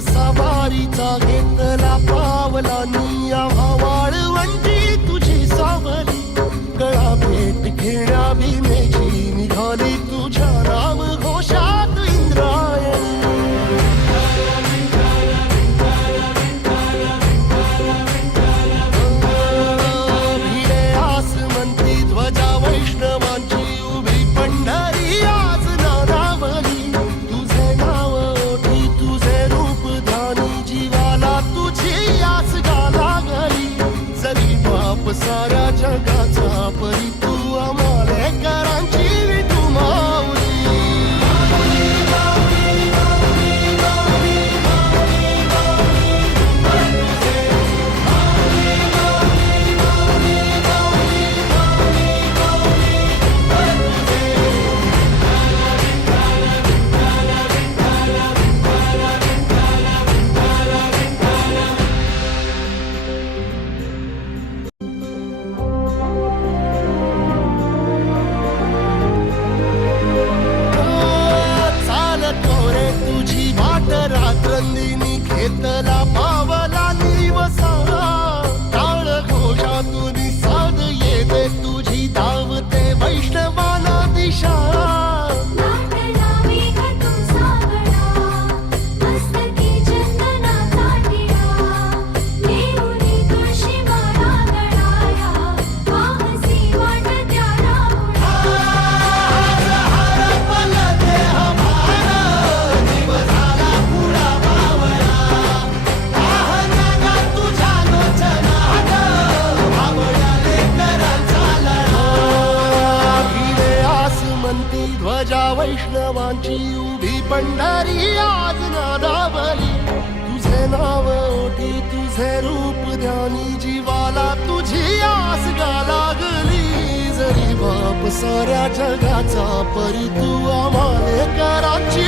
सवारीचा घेतला पावलांनी आम्हा वाळवंटी तुझी सावली गळा भेट घेण्या भीमेची निघाली तुझ्या नाम घोषात इंद्रायणी भिडे आसमंती ध्वजा वैष्णवांची उभी पंढरी आज नादावली तुझे नाव ओठी तुझे रूप ध्यानी जीवाला तुझी आस गाला गली जरी बाप साऱ्या जगाचा परी तू आमालेकरांची विठू माऊली रात्रंदिनी घेतला पावला निवसा टाळ घोषातून साध येते तुझी धावते वैष्णवाला दिशा ध्वजा वैष्णवांची उभी पंढरी आज नादावली तुझे नाव ओठी तुझे रूप ध्यानी जीवाला तुझी आस गा लागली जरी बाप साऱ्या जगाचा परी तू आम्हालेकरांची